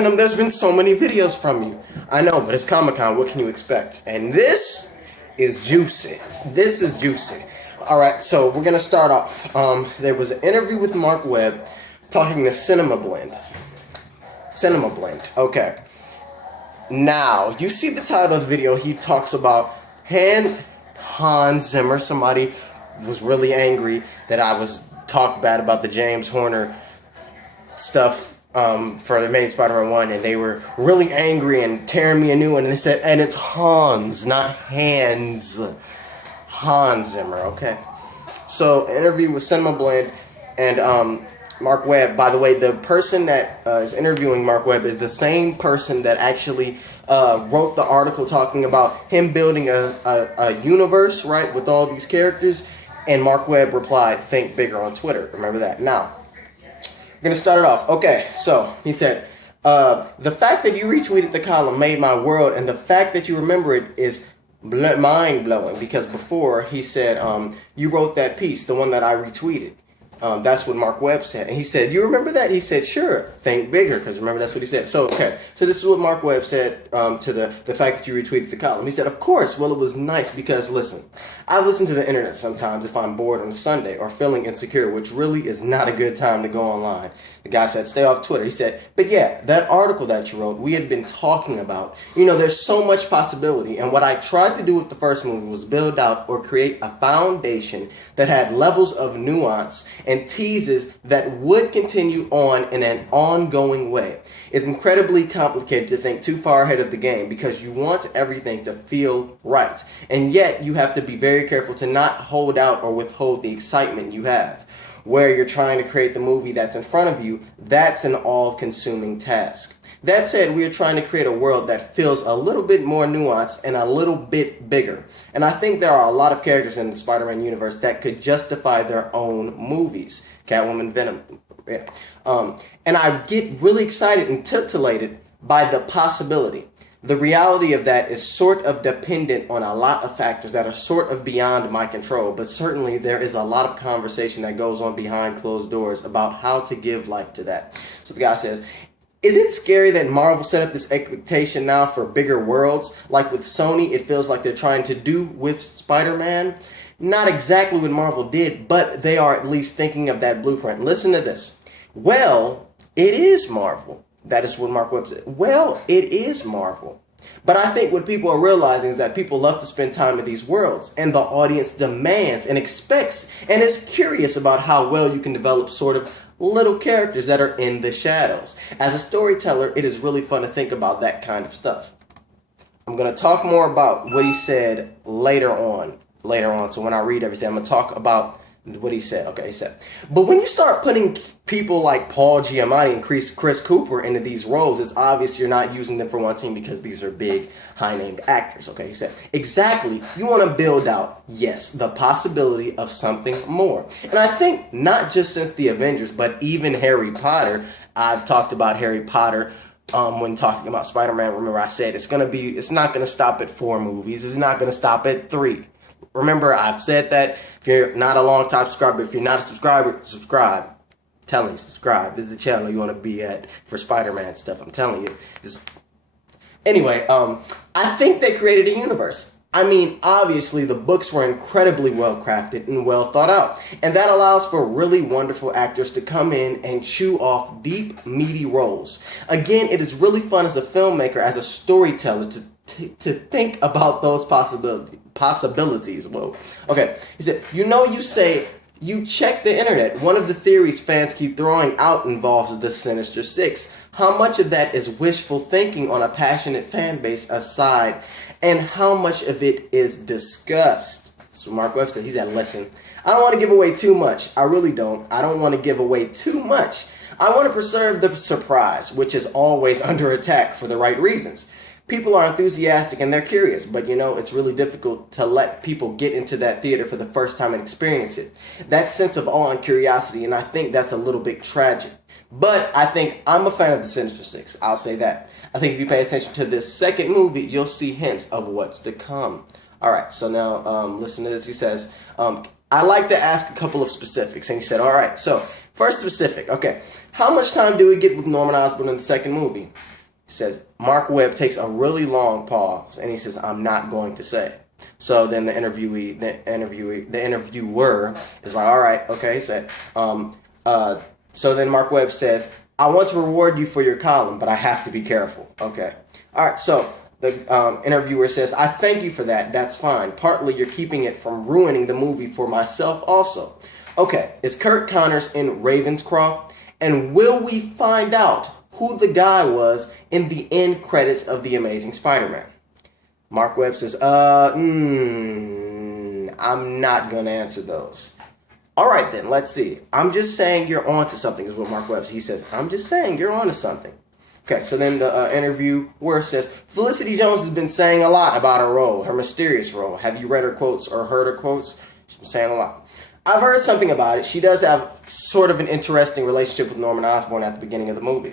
Venom, there's been so many videos from you. I know, but it's Comic-Con. What can you expect? And this is juicy. This is juicy. Alright, so we're going to start off. There was an interview with Marc Webb talking to Cinema Blend. Cinema Blend. Okay. Now, you see the title of the video. He talks about Hans Zimmer. Somebody was really angry that I was talked bad about the James Horner stuff for the main Spider-Man 1, and they were really angry and tearing me a new one, and they said, and it's Hans, not Hans. Hans Zimmer, okay? So, interview with Cinema Blend and Marc Webb. By the way, the person that is interviewing Marc Webb is the same person that actually wrote the article talking about him building a universe, right, with all these characters, and Marc Webb replied, think bigger on Twitter. Remember that. Now, we're going to start it off. Okay, so he said, the fact that you retweeted the column made my world, and the fact that you remember it is mind-blowing, because before he said, you wrote that piece, the one that I retweeted. That's what Marc Webb said. And he said, you remember that? He said, sure, think bigger, because remember, that's what he said. So, okay, so this is what Marc Webb said to the fact that you retweeted the column. He said, of course, well, it was nice because, listen, I listen to the internet sometimes if I'm bored on a Sunday or feeling insecure, which really is not a good time to go online. The guy said, stay off Twitter. He said, but yeah, that article that you wrote, we had been talking about. You know, there's so much possibility. And what I tried to do with the first movie was build out or create a foundation that had levels of nuance and teases that would continue on in an ongoing way. It's incredibly complicated to think too far ahead of the game because you want everything to feel right. And yet you have to be very careful to not hold out or withhold the excitement you have. Where you're trying to create the movie that's in front of you, that's an all-consuming task. That said, we are trying to create a world that feels a little bit more nuanced and a little bit bigger. And I think there are a lot of characters in the Spider-Man universe that could justify their own movies. Catwoman, Venom. Yeah. And I get really excited and titillated by the possibility. The reality of that is sort of dependent on a lot of factors that are sort of beyond my control, but certainly there is a lot of conversation that goes on behind closed doors about how to give life to that. So the guy says, is it scary that Marvel set up this expectation now for bigger worlds? Like with Sony, it feels like they're trying to do with Spider-Man. Not exactly what Marvel did, but they are at least thinking of that blueprint. Listen to this. Well, it is Marvel. That is what Marc Webb said. Well, it is Marvel. But I think what people are realizing is that people love to spend time in these worlds, and the audience demands and expects and is curious about how well you can develop sort of little characters that are in the shadows. As a storyteller, it is really fun to think about that kind of stuff. I'm going to talk more about what he said later on. So when I read everything, I'm going to talk about what he said. Okay, he said, but when you start putting people like Paul Giamatti and Chris Cooper into these roles, it's obvious you're not using them for one team because these are big, high-named actors. Okay, he said, exactly. You want to build out, yes, the possibility of something more. And I think not just since the Avengers, but even Harry Potter. I've talked about Harry Potter when talking about Spider-Man. Remember, I said it's not going to stop at 4 movies. It's not going to stop at 3. Remember, I've said that. If you're not a long-time subscriber, if you're not a subscriber, subscribe. I'm telling you, subscribe. This is the channel you want to be at for Spider-Man stuff. I'm telling you. Anyway, I think they created a universe. I mean, obviously, the books were incredibly well-crafted and well thought out. And that allows for really wonderful actors to come in and chew off deep, meaty roles. Again, it is really fun as a filmmaker, as a storyteller, to think about those possibilities. Whoa. Okay. He said, you say you check the internet. One of the theories fans keep throwing out involves the Sinister Six. How much of that is wishful thinking on a passionate fan base aside, and how much of it is discussed? So Marc Webb said, he said, listen, I don't want to give away too much. I really don't. I don't want to give away too much. I want to preserve the surprise, which is always under attack for the right reasons. People are enthusiastic and they're curious, but it's really difficult to let people get into that theater for the first time and experience it. That sense of awe and curiosity, and I think that's a little bit tragic. But I think I'm a fan of the Sinister Six. I'll say that. I think if you pay attention to this second movie, you'll see hints of what's to come. All right, so now listen to this. He says, I like to ask a couple of specifics. And he said, all right, so first specific. Okay, How much time do we get with Norman Osborn in the second movie? He says, Marc Webb takes a really long pause, and he says, I'm not going to say. So then the interviewer is like, all right, okay, he said. So then Marc Webb says, I want to reward you for your column, but I have to be careful. Okay. All right, so the interviewer says, I thank you for that. That's fine. Partly you're keeping it from ruining the movie for myself also. Okay, is Kurt Connors in Ravenscroft? And will we find out who the guy was in the end credits of The Amazing Spider-Man? Marc Webb says, I'm not going to answer those. All right, then, let's see. I'm just saying you're onto something, is what Marc Webb says. He says, I'm just saying you're onto something. Okay, so then the interviewer says, Felicity Jones has been saying a lot about her role, her mysterious role. Have you read her quotes or heard her quotes? She's been saying a lot. I've heard something about it. She does have sort of an interesting relationship with Norman Osborn at the beginning of the movie.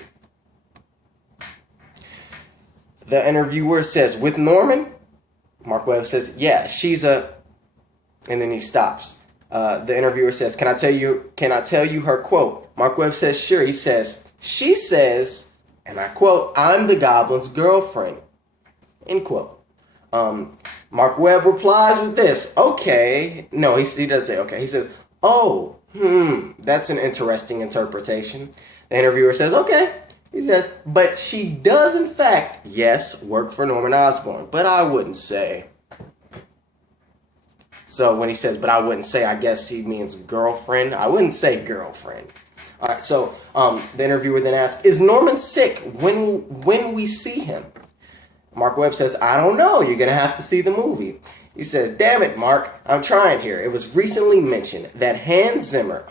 The interviewer says, with Norman? Marc Webb says, yeah, she's a... And then he stops. The interviewer says, can I tell you her quote? Marc Webb says, sure. He says, she says, and I quote, I'm the Goblin's girlfriend. End quote. Marc Webb replies with this, okay. No, he doesn't say okay. He says, oh, that's an interesting interpretation. The interviewer says, okay. He says, but she does in fact, yes, work for Norman Osborn, but I wouldn't say. So when he says, but I wouldn't say, I guess he means girlfriend. I wouldn't say girlfriend. All right, so the interviewer then asks, is Norman sick when we see him? Marc Webb says, I don't know. You're going to have to see the movie. He says, damn it, Mark, I'm trying here. It was recently mentioned that Hans Zimmer,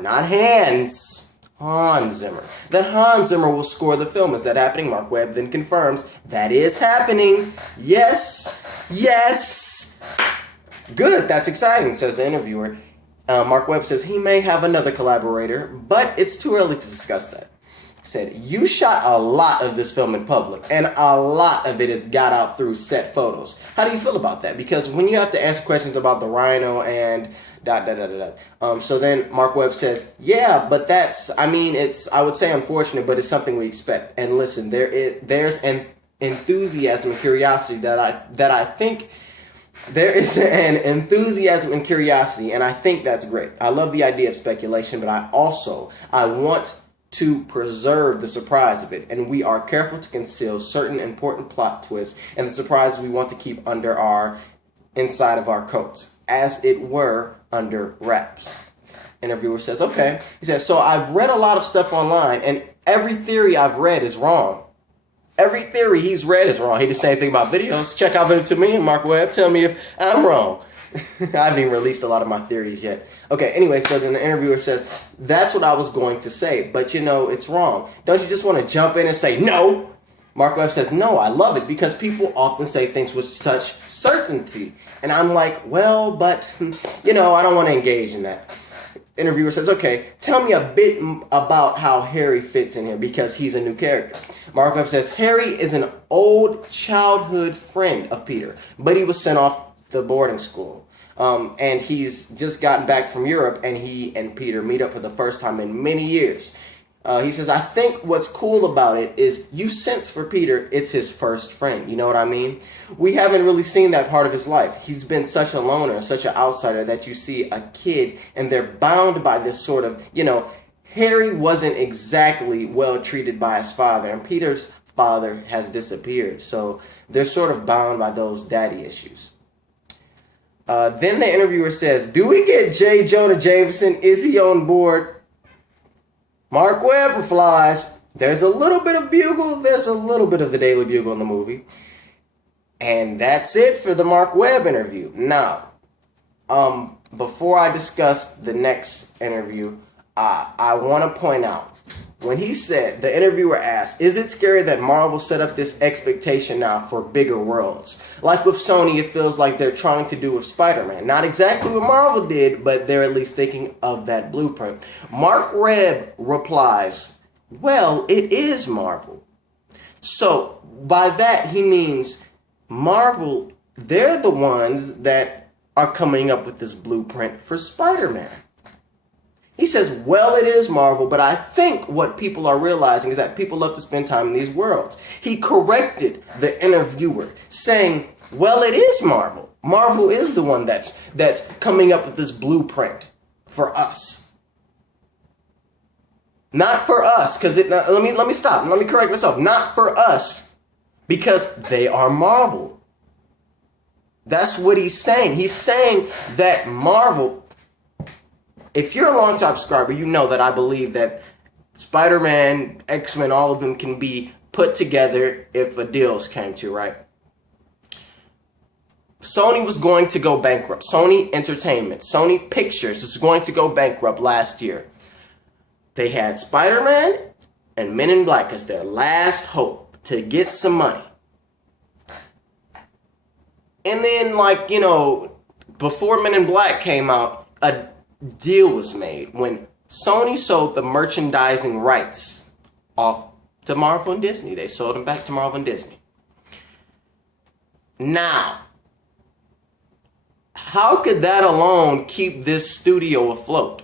not Hans, Hans Zimmer, that Hans Zimmer will score the film. Is that happening? Marc Webb then confirms, that is happening. Yes, yes. Good, that's exciting, says the interviewer. Marc Webb says he may have another collaborator, but it's too early to discuss that. He said, you shot a lot of this film in public, and a lot of it has got out through set photos. How do you feel about that? Because when you have to answer questions about the rhino and so then Marc Webb says, yeah, but that's, I mean, it's, I would say unfortunate, but it's something we expect. And listen, there's an enthusiasm and curiosity that I think... There is an enthusiasm and curiosity, and I think that's great. I love the idea of speculation, but I want to preserve the surprise of it, and we are careful to conceal certain important plot twists and the surprises we want to keep inside of our coats, as it were, under wraps. Interviewer says, okay. He says, so I've read a lot of stuff online, and every theory I've read is wrong. Every theory he's read is wrong. He did the same thing about videos. Check out Venom to me and Marc Webb. Tell me if I'm wrong. I haven't even released a lot of my theories yet. Okay, anyway, so then the interviewer says, that's what I was going to say, but you know, it's wrong. Don't you just want to jump in and say no? Marc Webb says, no, I love it because people often say things with such certainty. And I'm like, well, but, you know, I don't want to engage in that. Interviewer says, okay, tell me a bit about how Harry fits in here because he's a new character. Marc Webb says, Harry is an old childhood friend of Peter, but he was sent off to boarding school. And he's just gotten back from Europe, and he and Peter meet up for the first time in many years. He says, I think what's cool about it is you sense for Peter it's his first friend. You know what I mean? We haven't really seen that part of his life. He's been such a loner, such an outsider that you see a kid and they're bound by this sort of, you know, Harry wasn't exactly well treated by his father, and Peter's father has disappeared. So they're sort of bound by those daddy issues. Then the interviewer says, do we get J. Jonah Jameson? Is he on board? Marc Webb replies, there's a little bit of Bugle, there's a little bit of the Daily Bugle in the movie. And that's it for the Marc Webb interview. Now, before I discuss the next interview, I want to point out, when he said, the interviewer asked, is it scary that Marvel set up this expectation now for bigger worlds? Like with Sony, it feels like they're trying to do with Spider-Man. Not exactly what Marvel did, but they're at least thinking of that blueprint. Marc Webb replies, well, it is Marvel. So, by that, he means Marvel, they're the ones that are coming up with this blueprint for Spider-Man. He says, well, it is Marvel, but I think what people are realizing is that people love to spend time in these worlds. He corrected the interviewer, saying, well, it is Marvel. Marvel is the one that's coming up with this blueprint for us. Not for us, because let me stop. Let me correct myself. Not for us, because they are Marvel. That's what he's saying. He's saying that Marvel... If you're a long-time subscriber, you know that I believe that Spider-Man, X-Men, all of them can be put together if a deal came to, right? Sony was going to go bankrupt. Sony Entertainment, Sony Pictures was going to go bankrupt last year. They had Spider-Man and Men in Black as their last hope to get some money. And then, like, you know, before Men in Black came out, a deal was made when Sony sold the merchandising rights off to Marvel and Disney. They sold them back to Marvel and Disney. Now, how could that alone keep this studio afloat?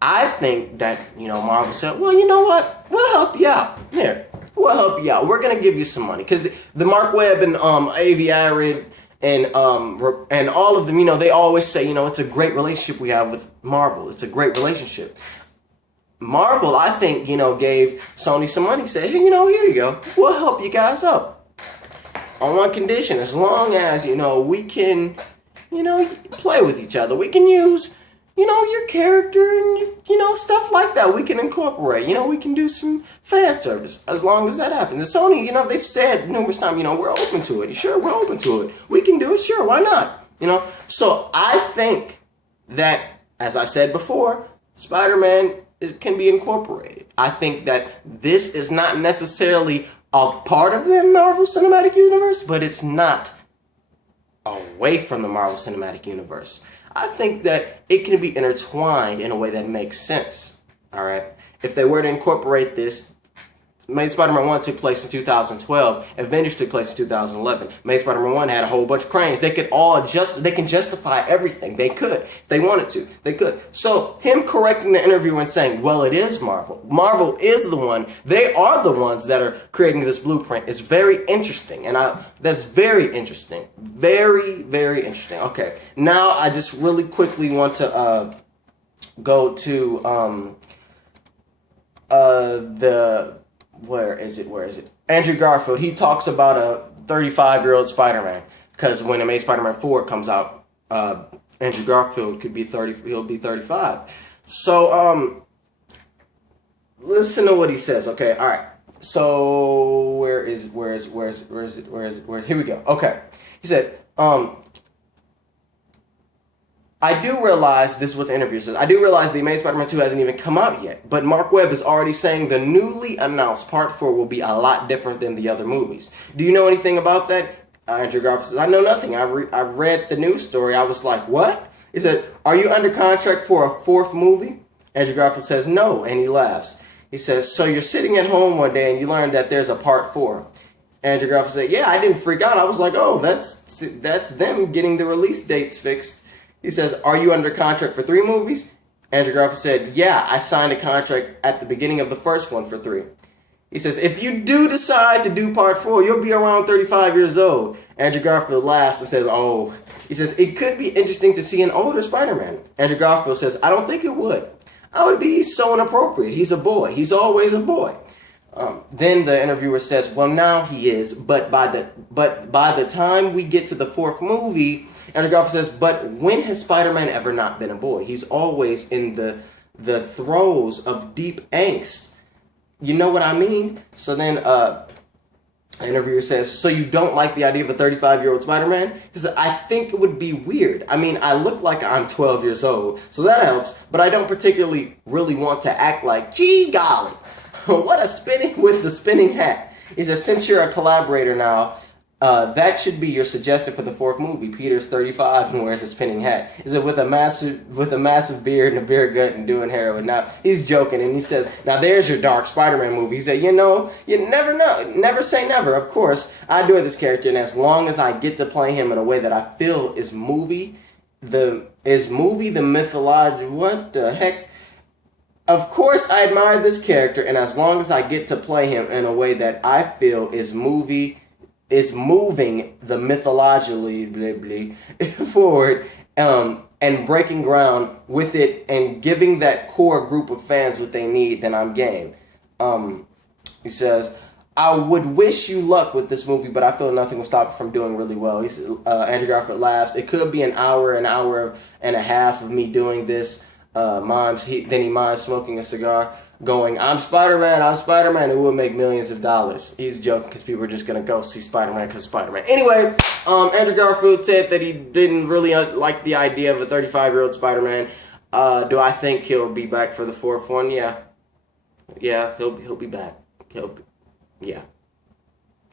I think that, you know, Marvel said, well, you know what? We'll help you out. Here, we'll help you out. We're going to give you some money. Because the Marc Webb and Avi Arad and all of them, you know, they always say, you know, it's a great relationship we have with Marvel. It's a great relationship. Marvel, I think, you know, gave Sony some money. Said, hey, you know, here you go. We'll help you guys out. On one condition, as long as, you know, we can, you know, play with each other. We can use, you know, your character and, you know, stuff like that. We can incorporate, you know, we can do some fan service as long as that happens. And Sony, you know, they've said numerous times, you know, we're open to it. Sure, we're open to it. We can do it. Sure, why not? You know, so I think that, as I said before, Spider-Man can be incorporated. I think that this is not necessarily a part of the Marvel Cinematic Universe, but it's not away from the Marvel Cinematic Universe. I think that it can be intertwined in a way that makes sense. All right. If they were to incorporate this, Amazing Spider-Man 1 took place in 2012. Avengers took place in 2011. Amazing Spider-Man 1 had a whole bunch of cranes. They could they can justify everything. They could. If they wanted to. They could. So, him correcting the interviewer and saying, well, it is Marvel. Marvel is the one. They are the ones that are creating this blueprint. It's very interesting. And that's very interesting. Very, very interesting. Okay. Now, I just really quickly want to go to Where is it? Andrew Garfield, he talks about a 35-year-old Spider-Man. Because when Amazing Spider-Man 4 comes out, Andrew Garfield could be 30, he'll be 35. So, listen to what he says, okay? Alright. So, where is it? Here we go. Okay. He said, I do realize, this is what the interview says, I do realize the Amazing Spider-Man 2 hasn't even come out yet, but Marc Webb is already saying the newly announced Part 4 will be a lot different than the other movies. Do you know anything about that? Andrew Garfield says, I know nothing. I read the news story. I was like, what? He said, are you under contract for a fourth movie? Andrew Garfield says, no, and he laughs. He says, so you're sitting at home one day and you learn that there's a Part 4. Andrew Garfield said, yeah, I didn't freak out. I was like, oh, that's them getting the release dates fixed. He says, are you under contract for 3 movies? Andrew Garfield said, yeah, I signed a contract at the beginning of the first one for 3. He says, if you do decide to do Part 4, you'll be around 35 years old. Andrew Garfield laughs and says, oh. He says, it could be interesting to see an older Spider-Man. Andrew Garfield says, I don't think it would. I would be so inappropriate. He's a boy. He's always a boy. Then the interviewer says, well, now he is, but by the time we get to the 4th movie, Andrew Garfield says, but when has Spider-Man ever not been a boy? He's always in the throes of deep angst. You know what I mean? So then the interviewer says, so you don't like the idea of a 35-year-old Spider-Man? He says, I think it would be weird. I mean, I look like I'm 12 years old, so that helps, but I don't particularly really want to act like, gee golly, what a spinning hat. He says, since you're a collaborator now, that should be your suggestion for the 4th movie. Peter's 35 and wears a spinning hat. He said, with a massive beard and a beer gut and doing heroin. Now, he's joking and he says, now there's your dark Spider-Man movie. He said, you know, you never know. Never say never. Of course, I adore this character, and as long as I get to play him in a way that I feel is movie, and Is movie the mythology? What the heck? Of course, I admire this character, and as long as I get to play him in a way that I feel is moving the mythologically forward, and breaking ground with it, and giving that core group of fans what they need, then I'm game. He says, I would wish you luck with this movie, but I feel nothing will stop it from doing really well. He said, Andrew Garfield laughs. It could be an hour and a half of me doing this. Then he mimes smoking a cigar, going, I'm Spider-Man. It will make millions of dollars. He's joking because people are just going to go see Spider-Man because Spider-Man. Anyway, Andrew Garfield said that he didn't really like the idea of a 35-year-old Spider-Man. Do I think he'll be back for the fourth one? Yeah. Yeah, he'll be back. Yeah.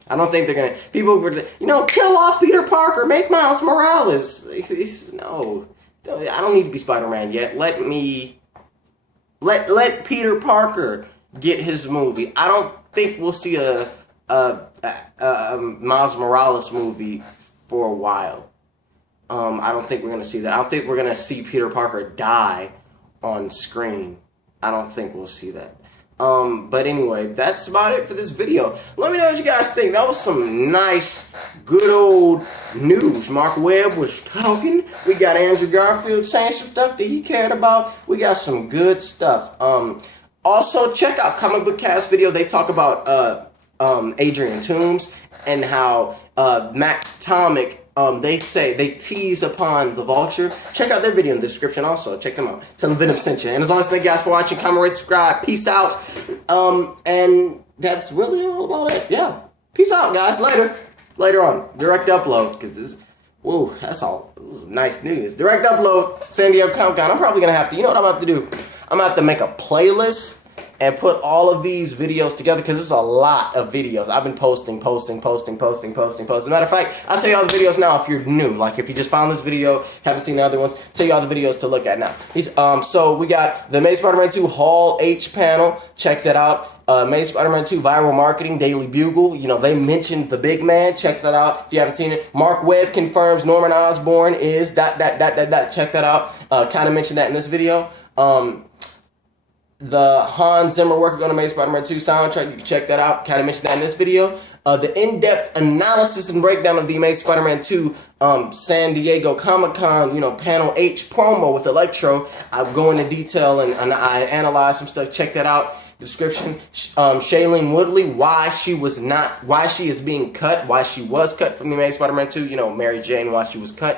I don't think they're going to... People were, kill off Peter Parker, make Miles Morales. No. I don't need to be Spider-Man yet. Let Peter Parker get his movie. I don't think we'll see a Miles Morales movie for a while. I don't think we're going to see that. I don't think we're going to see Peter Parker die on screen. I don't think we'll see that. But anyway, that's about it for this video. Let me know what you guys think. That was some nice, good old news. Marc Webb was talking. We got Andrew Garfield saying some stuff that he cared about. We got some good stuff. Also, check out Comic Book Cast video. They talk about Adrian Toomes and how Mac Tomic, they tease upon the Vulture. Check out their video in the description also. Check them out. Tell them Venom sent you. And as always, thank you guys for watching. Comment, rate, subscribe. Peace out. And that's really all about it. Yeah. Peace out, guys. Later on. Direct upload. Because this, whoa, that's all. This is nice news. Direct upload. San Diego Comic-Con. I'm probably going to have to, you know what I'm going to have to do? I'm going to have to make a playlist and put all of these videos together because it's a lot of videos. I've been posting. As a matter of fact, I'll tell you all the videos now if you're new. Like if you just found this video, haven't seen the other ones, tell you all the videos to look at now. So we got the Amazing Spider-Man 2 Hall H panel. Check that out. Amazing Spider-Man 2 Viral Marketing Daily Bugle. They mentioned the big man. Check that out if you haven't seen it. Marc Webb confirms Norman Osborn is ... Check that out. Kind of mentioned that in this video. The Hans Zimmer work on Amazing Spider-Man 2 soundtrack, you can check that out. Kind of mentioned that in this video. The in-depth analysis and breakdown of the Amazing Spider-Man 2 San Diego Comic-Con, Panel H promo with Electro. I go into detail and I analyze some stuff. Check that out. Description. Shailene Woodley, why she is being cut, why she was cut from the Amazing Spider-Man 2, Mary Jane, why she was cut.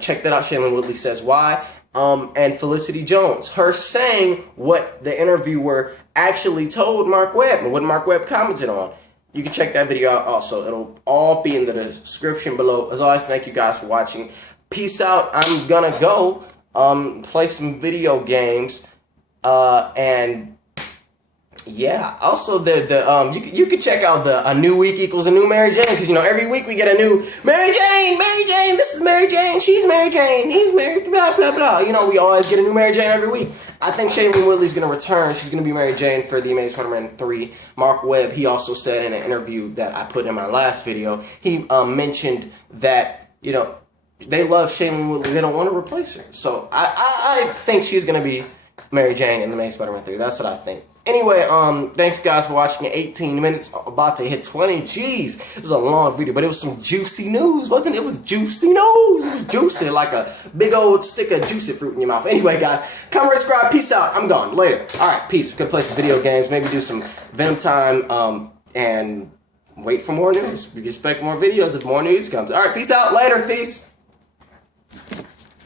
Check that out. Shailene Woodley says why. And Felicity Jones, her saying what the interviewer actually told Marc Webb and what Marc Webb commented on. You can check that video out also. It'll all be in the description below. As always, thank you guys for watching. Peace out. I'm gonna go play some video games. And yeah, also you can check out the A New Week Equals a New Mary Jane, because every week we get a new Mary Jane, this is Mary Jane, she's Mary Jane, he's Mary, blah blah blah. We always get a new Mary Jane every week. I think Shailene Woodley's gonna return. She's gonna be Mary Jane for the Amazing Spider-Man 3. Marc Webb, he also said in an interview that I put in my last video, he mentioned that they love Shailene Woodley, they don't want to replace her. So I think she's gonna be Mary Jane in the Amazing Spider-Man 3. That's what I think. Anyway, thanks guys for watching. 18 minutes, about to hit 20. Jeez, it was a long video, but it was some juicy news, wasn't it? It was juicy news. It was juicy, like a big old stick of juicy fruit in your mouth. Anyway, guys, comment, subscribe, peace out. I'm gone. Later. All right, peace. Gonna play some video games, maybe do some Venom time, and wait for more news. We can expect more videos if more news comes. All right, peace out. Later. Peace.